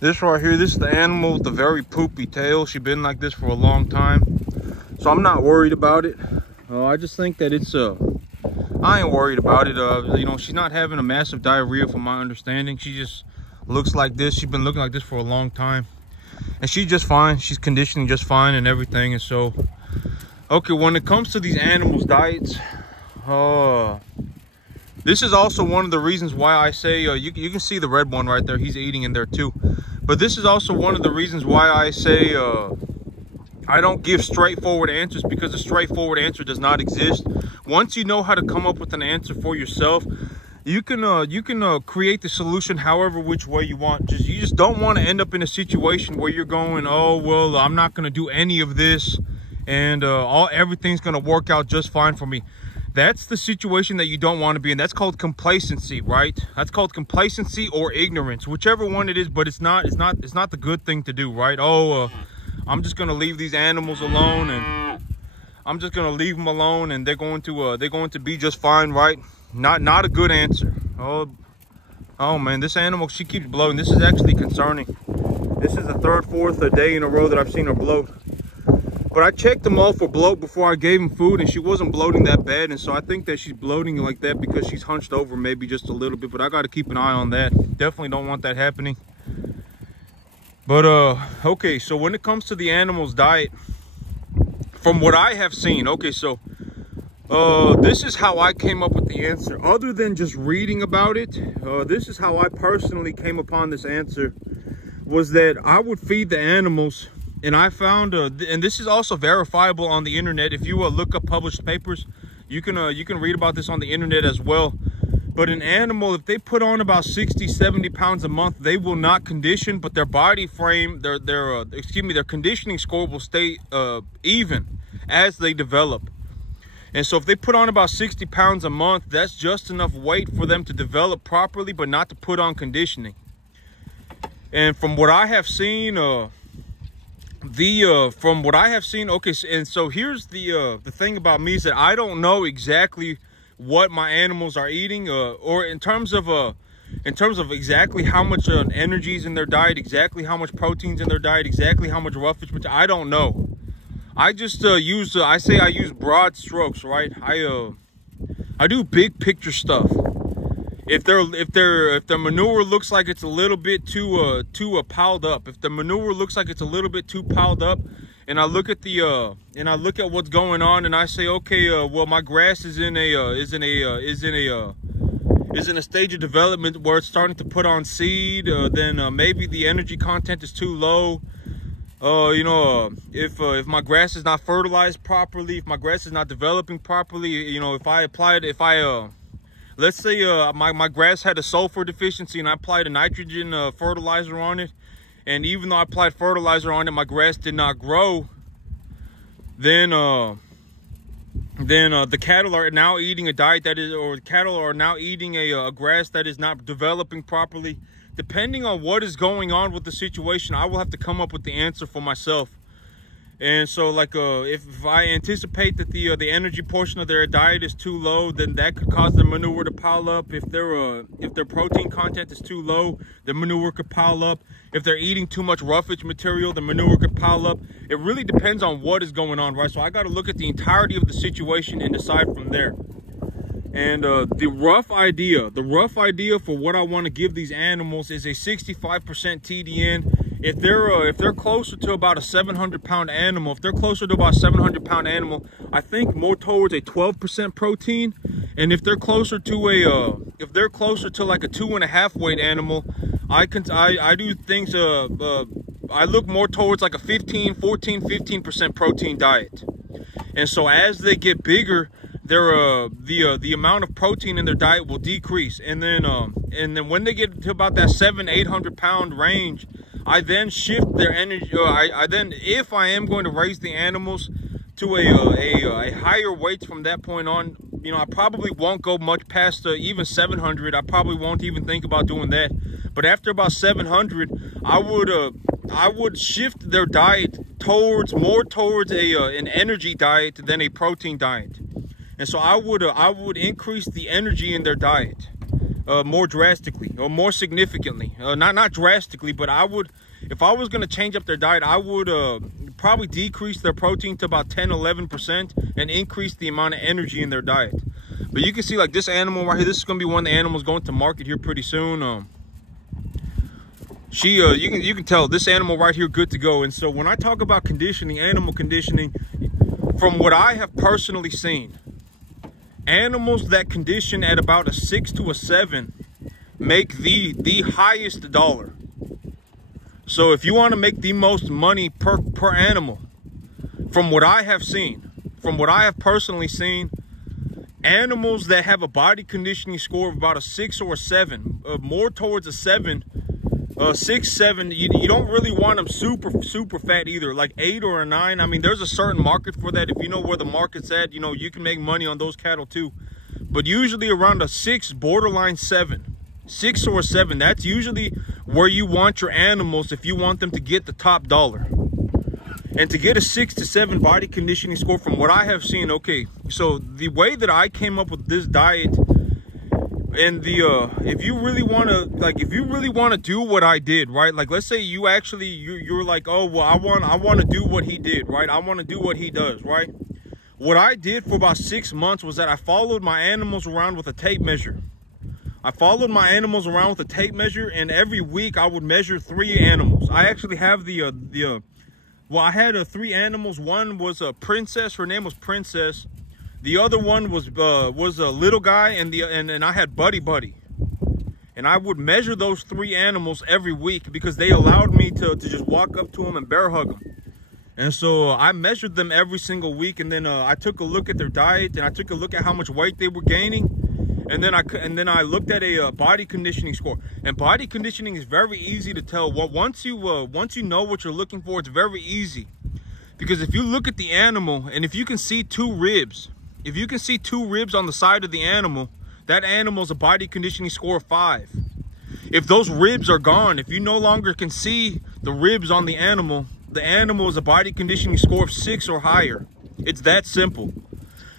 This right here, this is the animal with the very poopy tail. She's been like this for a long time, so I'm not worried about it. I just think that it's I ain't worried about it. You know, she's not having a massive diarrhea from my understanding. She just looks like this. She's been looking like this for a long time, and she's just fine. She's conditioning just fine and everything. And so, okay, when it comes to these animals' diets, this is also one of the reasons why I say, you can see the red one right there. He's eating in there too. But this is also one of the reasons why I say I don't give straightforward answers, because a straightforward answer does not exist. Once you know how to come up with an answer for yourself, you can create the solution however which way you want. You just don't want to end up in a situation where you're going, oh well, I'm not going to do any of this, and everything's going to work out just fine for me. That's the situation that you don't want to be in. That's called complacency, right? That's called complacency or ignorance, whichever one it is. But it's not the good thing to do, right? I'm just gonna leave these animals alone, and I'm just gonna leave them alone, and they're going to be just fine, right? Not a good answer. Oh man, this animal, she keeps bloating. This is actually concerning. This is the third, fourth day in a row that I've seen her bloat. But I checked them all for bloat before I gave them food, and she wasn't bloating that bad. And so I think that she's bloating like that because she's hunched over maybe just a little bit. But I got to keep an eye on that. Definitely don't want that happening. But, okay, so when it comes to the animal's diet, from what I have seen, okay, so this is how I came up with the answer. Other than just reading about it, this is how I personally came upon this answer, was that I would feed the animals. And I found, and this is also verifiable on the internet. If you look up published papers, you can read about this on the internet as well. But an animal, if they put on about 60, 70 pounds a month, they will not condition, but their body frame, their conditioning score will stay even as they develop. And so if they put on about 60 pounds a month, that's just enough weight for them to develop properly, but not to put on conditioning. And from what I have seen, from what I have seen, okay, and so here's the thing about me, is that I don't know exactly what my animals are eating, or in terms of exactly how much energy is in their diet, exactly how much protein's in their diet, exactly how much roughage, which I don't know. I just I use broad strokes, right? I do big picture stuff. If their manure looks like it's a little bit too piled up, if the manure looks like it's a little bit too piled up, and I look at what's going on, and I say, okay, well, my grass is in a stage of development where it's starting to put on seed, then maybe the energy content is too low. You know, if my grass is not fertilized properly, if my grass is not developing properly, you know, let's say my grass had a sulfur deficiency, and I applied a nitrogen fertilizer on it, and even though I applied fertilizer on it, my grass did not grow, then the cattle are now eating a diet that is, or the cattle are now eating a grass that is not developing properly. Depending on what is going on with the situation, I will have to come up with the answer for myself. And so, like, if I anticipate that the energy portion of their diet is too low, then that could cause the manure to pile up. If their protein content is too low, the manure could pile up. If they're eating too much roughage material, the manure could pile up. It really depends on what is going on, right? So I got to look at the entirety of the situation and decide from there. And the rough idea for what I want to give these animals is a 65% TDN. If they're closer to about a 700-pound animal, I think more towards a 12% protein. And if they're closer to like a 2.5 weight animal, I do things. I look more towards like a 15% protein diet. And so as they get bigger, the amount of protein in their diet will decrease, and then when they get to about that 700-800 pound range, I then shift their energy. If I am going to raise the animals to a higher weight from that point on, you know, I probably won't go much past even 700. I probably won't even think about doing that. But after about 700, I would shift their diet more towards an energy diet than a protein diet. And so I would increase the energy in their diet. more drastically or more significantly. Not drastically, but I would, if I was going to change up their diet, I would probably decrease their protein to about 10-11% and increase the amount of energy in their diet. But you can see, like, this animal right here, this is going to be one of the animals going to market here pretty soon. You can tell this animal right here good to go. And so when I talk about conditioning, animal conditioning, from what I have personally seen, animals that condition at about a 6 to a 7 make the highest dollar. So if you want to make the most money per animal, from what I have seen, from what I have personally seen, animals that have a body conditioning score of about a 6 or a 7, more towards a 7, 6, 7, you don't really want them super fat either, like 8 or a 9. I mean, there's a certain market for that. If you know where the market's at, you know, you can make money on those cattle too. But usually around a 6, borderline 7, 6 or 7, that's usually where you want your animals if you want them to get the top dollar. And to get a 6 to 7 body conditioning score, from what I have seen, okay, so the way that I came up with this diet, and if you really want to do what I did, right? Like, let's say you actually, you're like, oh, well, I want to do what he did, right? I want to do what he does, right? What I did for about 6 months was that I followed my animals around with a tape measure. I followed my animals around with a tape measure, and every week I would measure 3 animals. I actually have well, I had 3 animals. One was a princess. Her name was Princess. The other one was a little guy, and I had Buddy. And I would measure those 3 animals every week because they allowed me to just walk up to them and bear hug them. And so I measured them every single week, and then I took a look at their diet, and I took a look at how much weight they were gaining. And then I looked at a body conditioning score. And body conditioning is very easy to tell. Once you know what you're looking for, it's very easy. Because if you look at the animal, and if you can see 2 ribs, if you can see 2 ribs on the side of the animal, that animal is a body conditioning score of 5. If those ribs are gone, if you no longer can see the ribs on the animal is a body conditioning score of 6 or higher. It's that simple.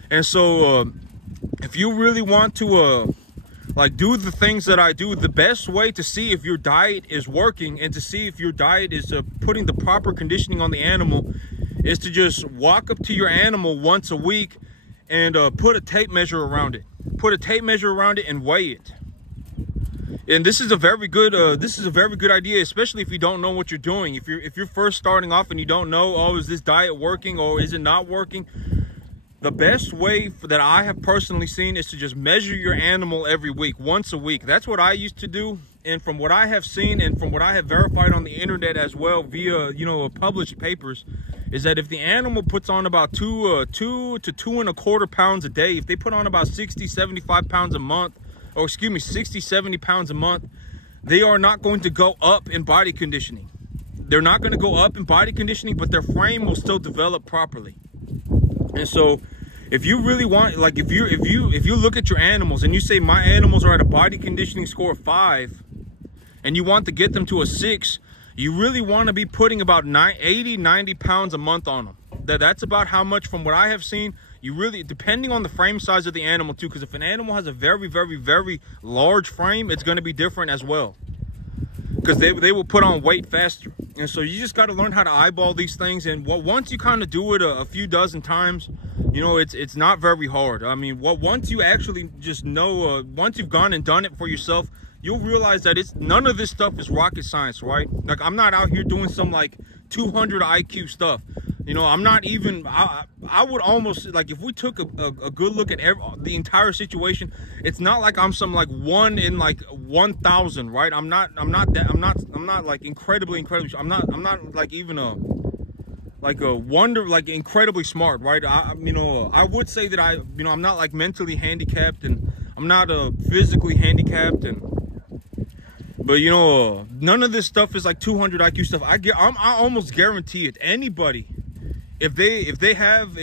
And so if you really want to like do the things that I do, the best way to see if your diet is working and to see if your diet is putting the proper conditioning on the animal is to just walk up to your animal once a week and put a tape measure around it. Put a tape measure around it and weigh it. And this is a very good idea, especially if you don't know what you're doing. If you're first starting off and you don't know, oh, is this diet working or is it not working? The best way that I have personally seen is to just measure your animal every week, once a week. That's what I used to do. And from what I have seen and from what I have verified on the internet as well via, published papers, is that if the animal puts on about 2 to 2.25 pounds a day, if they put on about 60, 75 pounds a month, or excuse me, 60, 70 pounds a month, they are not going to go up in body conditioning. They're not going to go up in body conditioning, but their frame will still develop properly. And so if you really want, like, if you look at your animals and you say my animals are at a body conditioning score of 5 and you want to get them to a 6, you really want to be putting about 80, 90 pounds a month on them. That's about how much, from what I have seen. You really, depending on the frame size of the animal too, because if an animal has a very, very, very large frame, it's going to be different as well, because they will put on weight faster. And so you just got to learn how to eyeball these things. And once you kind of do it a few dozen times, it's not very hard. I mean, once you actually just know, once you've gone and done it for yourself, you'll realize that none of this stuff is rocket science, right? Like, I'm not out here doing some like 200 IQ stuff. I'm not even, I would almost, like, if we took a good look at the entire situation, it's not like I'm some like 1 in like 1,000, right? I'm not like incredibly, I'm not like even like incredibly smart, right? I would say that I'm not like mentally handicapped, and I'm not physically handicapped, but none of this stuff is like 200 IQ stuff. I almost guarantee it. Anybody, if they have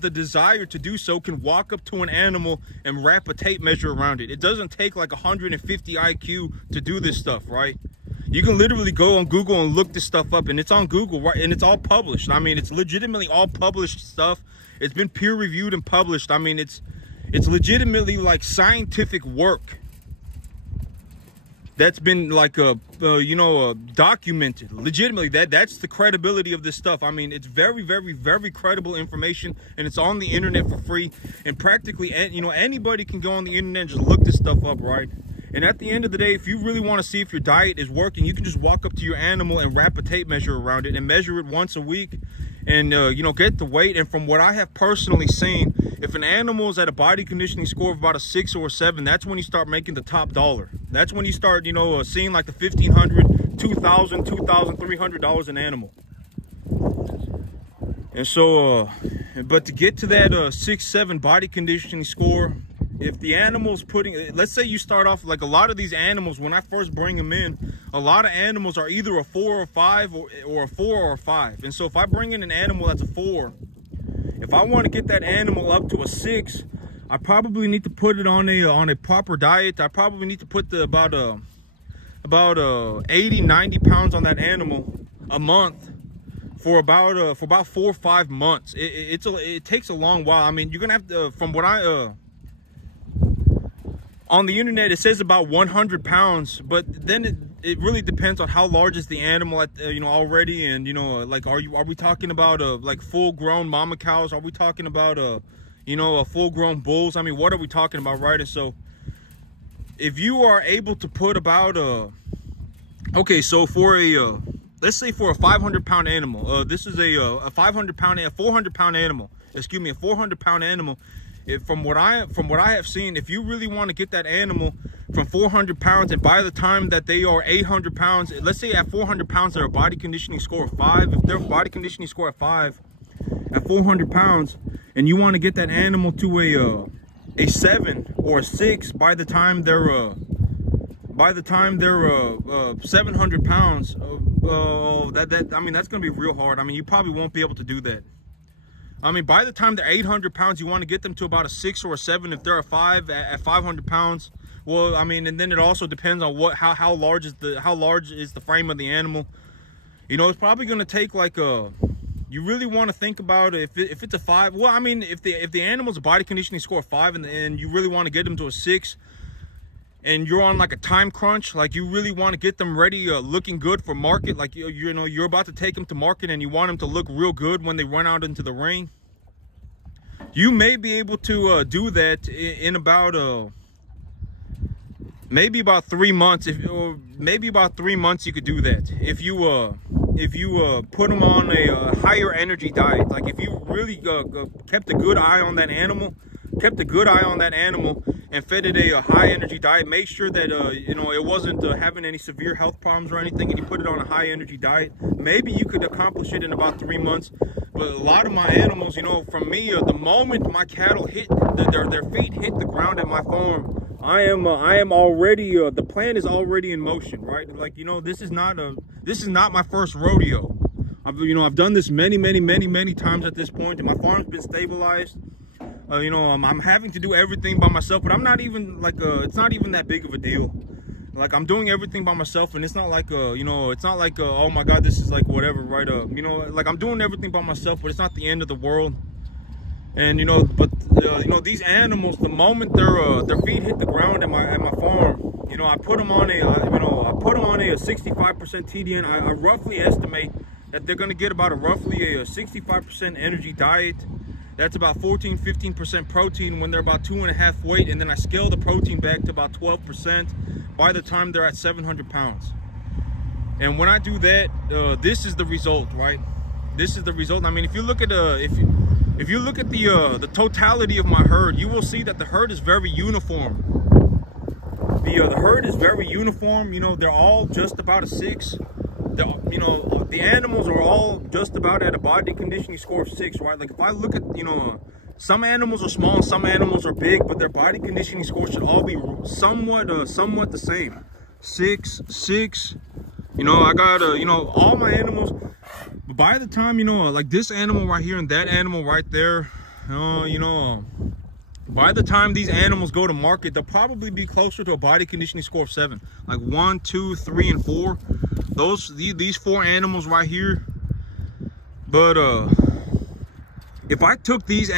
the desire to do so, can walk up to an animal and wrap a tape measure around it. It doesn't take like 150 IQ to do this stuff, right? You can literally go on Google and look this stuff up, and it's on Google, right? And it's all published. I mean, it's legitimately all published stuff. It's been peer reviewed and published. I mean, it's legitimately like scientific work. that's been like documented legitimately. That's the credibility of this stuff. I mean, it's very, very, very credible information, and it's on the internet for free. And practically, you know, anybody can go on the internet and just look this stuff up, right? And at the end of the day, if you really want to see if your diet is working, you can just walk up to your animal and wrap a tape measure around it and measure it once a week, and you know, get the weight. And from what I have personally seen, if an animal is at a body conditioning score of about a 6 or a 7, that's when you start making the top dollar. That's when you start, you know, seeing like the $1,500, $2,000, $2,300 an animal. And so, but to get to that 6, 7 body conditioning score, if the animal's putting, let's say you start off like a lot of these animals, when I first bring them in, a lot of animals are either a 4 or 5 or a 4 or a 5. And so if I bring in an animal that's a 4, if I want to get that animal up to a 6, I probably need to put it on a proper diet. I probably need to put about 80, 90 pounds on that animal a month for about 4 or 5 months. It takes a long while. I mean, you're gonna have to, from what I on the internet, it says about 100 pounds, but then it really depends on how large is the animal at, you know, already. And, you know, like, are we talking about like full grown mama cows? Are we talking about you know, a full grown bulls? I mean, what are we talking about, right? And so if you are able to put about okay, so for a let's say for a 500-pound animal, this is a 400-pound animal, excuse me, a 400-pound animal. From what I have seen, if you really want to get that animal from 400 pounds, and by the time that they are 800 pounds, let's say at 400 pounds, they're a body conditioning score of 5. If they're body conditioning score at 5, at 400 pounds, and you want to get that animal to a 7 or a 6 by the time they're 700 pounds, I mean, that's gonna be real hard. I mean, you probably won't be able to do that. I mean, by the time they're 800 pounds, you want to get them to about a 6 or a 7. If they're a 5 at 500 pounds, well, I mean, and then it also depends on how large is the frame of the animal. You know, it's probably going to take like you really want to think about if it's a 5. Well, I mean, if the animal's a body conditioning score of 5 and you really want to get them to a 6, and you're on like a time crunch, like you really want to get them ready, looking good for market, like you know, you're about to take them to market and you want them to look real good when they run out into the ring, you may be able to do that in about maybe about 3 months. Maybe about 3 months you could do that if you put them on a higher energy diet. Like if you really kept a good eye on that animal, and fed it a high energy diet, make sure that you know, it wasn't having any severe health problems or anything, and you put it on a high energy diet, maybe you could accomplish it in about 3 months. But a lot of my animals, you know, from me, the moment my cattle hit their feet hit the ground at my farm, I am already the plan is already in motion, right? Like, you know, this is not my first rodeo. I've done this many times at this point, and my farm's been stabilized. You know, I'm having to do everything by myself, but I'm not even like it's not even that big of a deal. Like, I'm doing everything by myself, and it's not like you know, it's not like oh my god, this is like whatever, right? You know, like, I'm doing everything by myself, but it's not the end of the world. And you know, but you know, these animals, the moment their feet hit the ground at my farm, you know, I put them on a 65% TDN. I roughly estimate that they're gonna get about roughly a 65% energy diet. That's about 14-15% protein when they're about 2.5 weight, and then I scale the protein back to about 12% by the time they're at 700 pounds. And when I do that, this is the result, right? This is the result. I mean, if you look at if you look at the totality of my herd, you will see that the herd is very uniform. The herd is very uniform. You know, they're all just about a 6. You know, the animals are all just about at a body conditioning score of 6, right? Like, if I look at, you know, some animals are small, some animals are big, but their body conditioning score should all be somewhat the same. 6, 6. You know, I got you know, all my animals. But by the time, you know, like this animal right here and that animal right there, you know, by the time these animals go to market, they'll probably be closer to a body conditioning score of 7, like 1, 2, 3, and 4. These 4 animals right here. But if I took these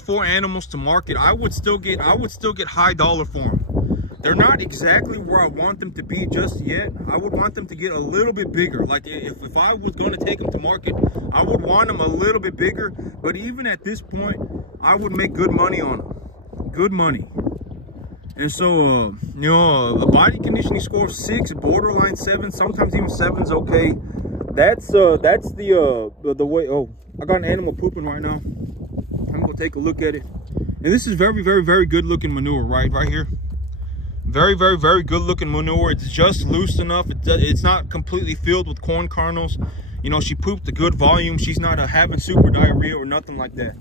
4 animals to market, I would still get high dollar for them. They're not exactly where I want them to be just yet. I would want them to get a little bit bigger. Like if I was going to take them to market, I would want them a little bit bigger. But even at this point, I would make good money on them. Good money. And so, you know, a body conditioning score of 6, borderline 7, sometimes even 7's okay. That's the way. Oh, I got an animal pooping right now. I'm gonna take a look at it. And this is very, very, very good looking manure, right here. Very, very, very good looking manure. It's just loose enough. It's not completely filled with corn kernels. You know, she pooped a good volume. She's not having super diarrhea or nothing like that.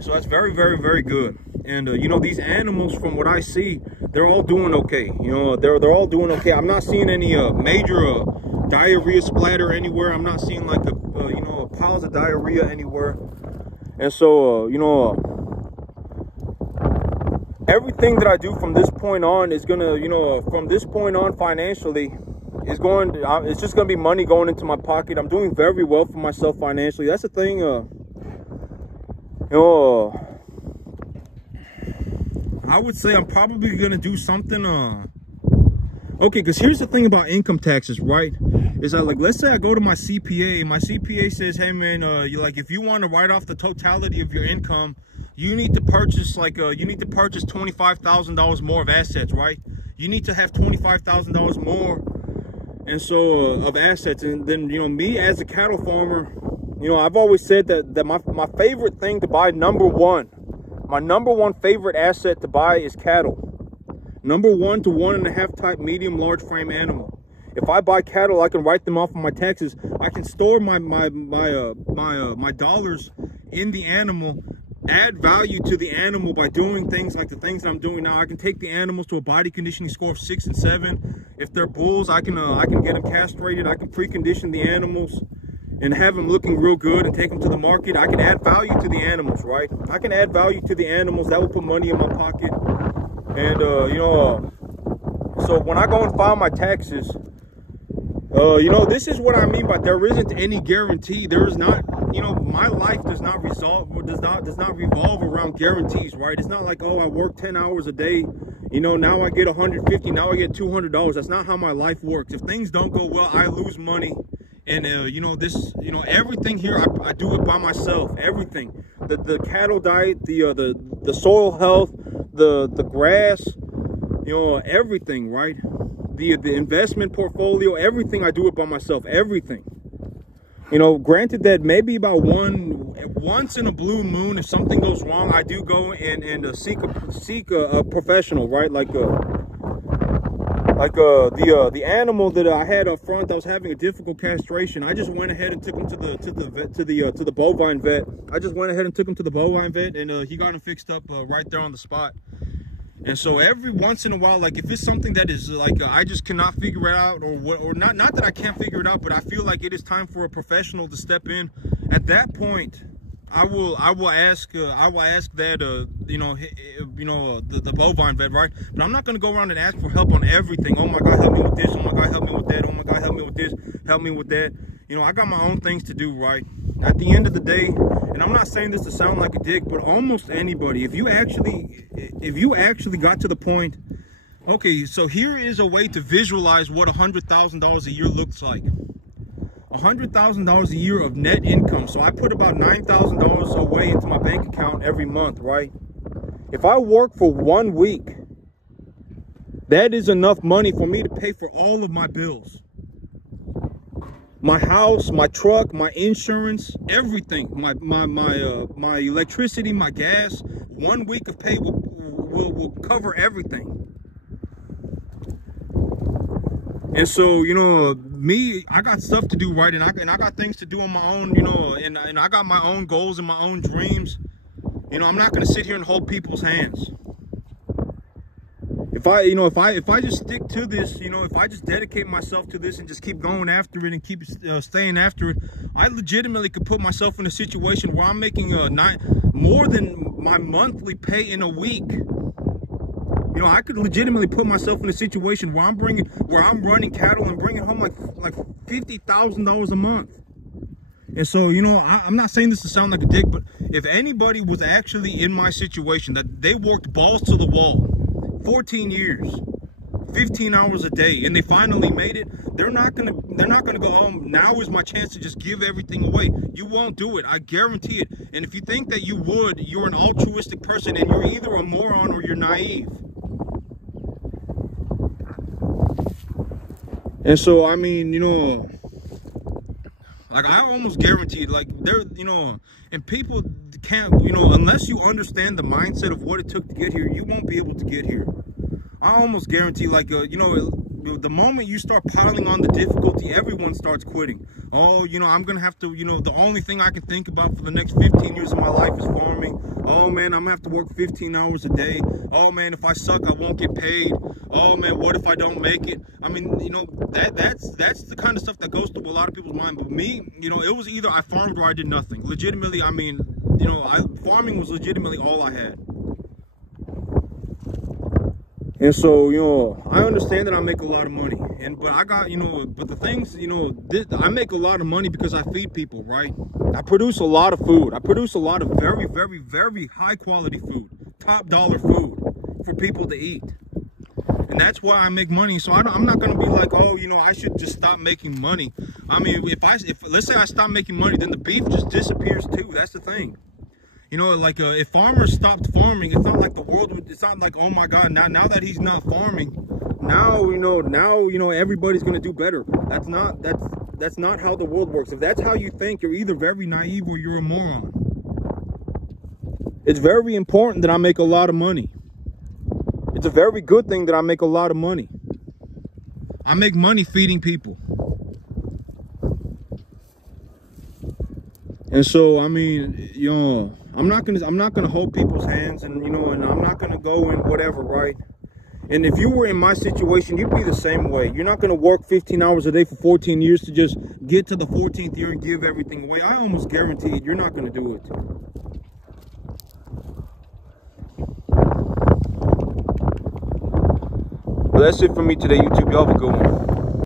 So that's very, very, very good. And you know, these animals, from what I see, they're all doing okay. You know, they're all doing okay. I'm not seeing any major diarrhea splatter anywhere. I'm not seeing like you know, piles of diarrhea anywhere. And so you know, everything that I do from this point on is gonna, you know, from this point on financially, is going to, it's just gonna be money going into my pocket. I'm doing very well for myself financially. That's the thing. You know, I would say I'm probably gonna do something. Okay, because here's the thing about income taxes, right? Is that, like, let's say I go to my CPA, and my CPA says, hey man, you like, if you want to write off the totality of your income, you need to purchase like you need to purchase $25,000 more of assets, right? You need to have $25,000 more, and so of assets. And then, you know, me as a cattle farmer, you know, I've always said that my favorite thing to buy, my number one favorite asset to buy is cattle. Number 1 to 1.5 type medium large frame animal. If I buy cattle, I can write them off on my taxes. I can store my dollars in the animal, add value to the animal by doing things like the things that I'm doing now. I can take the animals to a body conditioning score of 6 and 7. If they're bulls, I can get them castrated. I can precondition the animals and have them looking real good and take them to the market. I can add value to the animals, right? I can add value to the animals. That will put money in my pocket. And you know, so when I go and file my taxes, you know, this is what I mean by there isn't any guarantee. There is not, you know, my life does not revolve around guarantees, right? It's not like, oh, I work 10 hours a day, you know, now I get $150, now I get $200. That's not how my life works. If things don't go well, I lose money. And you know, this, you know, everything here, I do it by myself. Everything, the cattle diet, the soil health, the grass, you know, everything, right? The investment portfolio, everything, I do it by myself. Everything. You know, granted that maybe about once in a blue moon, if something goes wrong, I do go and seek a professional, right? Like the animal that I had up front that was having a difficult castration, I just went ahead and took him to the bovine vet. I just went ahead and took him to the bovine vet, and he got him fixed up right there on the spot. And so every once in a while, like if it's something that is like I just cannot figure it out, or not that I can't figure it out, but I feel like it is time for a professional to step in. At that point, I will ask that you know the bovine vet, right? But I'm not going to go around and ask for help on everything. Oh my God, help me with this. Oh my God, help me with that. Oh my God, help me with this. Help me with that. You know, I got my own things to do, right? At the end of the day, and I'm not saying this to sound like a dick, but almost anybody, if you actually got to the point, okay, so here is a way to visualize what $100,000 a year looks like. $100,000 a year of net income. So I put about $9,000 away into my bank account every month, right? If I work for 1 week, that is enough money for me to pay for all of my bills. My house, my truck, my insurance, everything, my electricity, my gas. 1 week of pay will cover everything. And so, you know, me, I got stuff to do, right? And I got things to do on my own, you know, and I got my own goals and my own dreams. You know, I'm not going to sit here and hold people's hands. If I just stick to this, you know, if I just dedicate myself to this and just keep going after it and keep staying after it, I legitimately could put myself in a situation where I'm making more than my monthly pay in a week. You know, I could legitimately put myself in a situation where I'm running cattle and bringing home like $50,000 a month. And so, you know, I'm not saying this to sound like a dick, but if anybody was actually in my situation, that they worked balls to the wall, 14 years, 15 hours a day and they finally made it, they're not gonna go home. Now is my chance to just give everything away. You won't do it, I guarantee it. And if you think that you would, you're an altruistic person, and you're either a moron or you're naive. And so, I mean, you know, like, I almost guaranteed, like, there, you know, and people can't, you know, unless you understand the mindset of what it took to get here, you won't be able to get here. I almost guarantee, like, you know, the moment you start piling on the difficulty, everyone starts quitting. Oh, you know, I'm going to have to, you know, the only thing I can think about for the next 15 years of my life is farming. Oh, man, I'm going to have to work 15 hours a day. Oh, man, if I suck, I won't get paid. Oh, man, what if I don't make it? I mean, you know, that's the kind of stuff that goes through a lot of people's mind. But me, you know, it was either I farmed or I did nothing. Legitimately, I mean, you know, farming was legitimately all I had. And so, you know, I understand that I make a lot of money, but I got, you know, but the things, you know, I make a lot of money because I feed people, right? I produce a lot of food. I produce a lot of very, very, very high quality food, top dollar food for people to eat. And that's why I make money. So I'm not going to be like, oh, you know, I should just stop making money. I mean, if let's say I stop making money, then the beef just disappears too. That's the thing. You know, like, if farmers stopped farming, it's not like the world would, it's not like, oh my God, now that he's not farming, now, you know, everybody's going to do better. That's not how the world works. If that's how you think, you're either very naive or you're a moron. It's very important that I make a lot of money. It's a very good thing that I make a lot of money. I make money feeding people. And so, I mean, you know, I'm not gonna hold people's hands, and, you know, and I'm not gonna go in whatever, right? And if you were in my situation, you'd be the same way. You're not gonna work 15 hours a day for 14 years to just get to the 14th year and give everything away. I almost guarantee it, you're not gonna do it. Well, that's it for me today, YouTube. Y'all have a good one.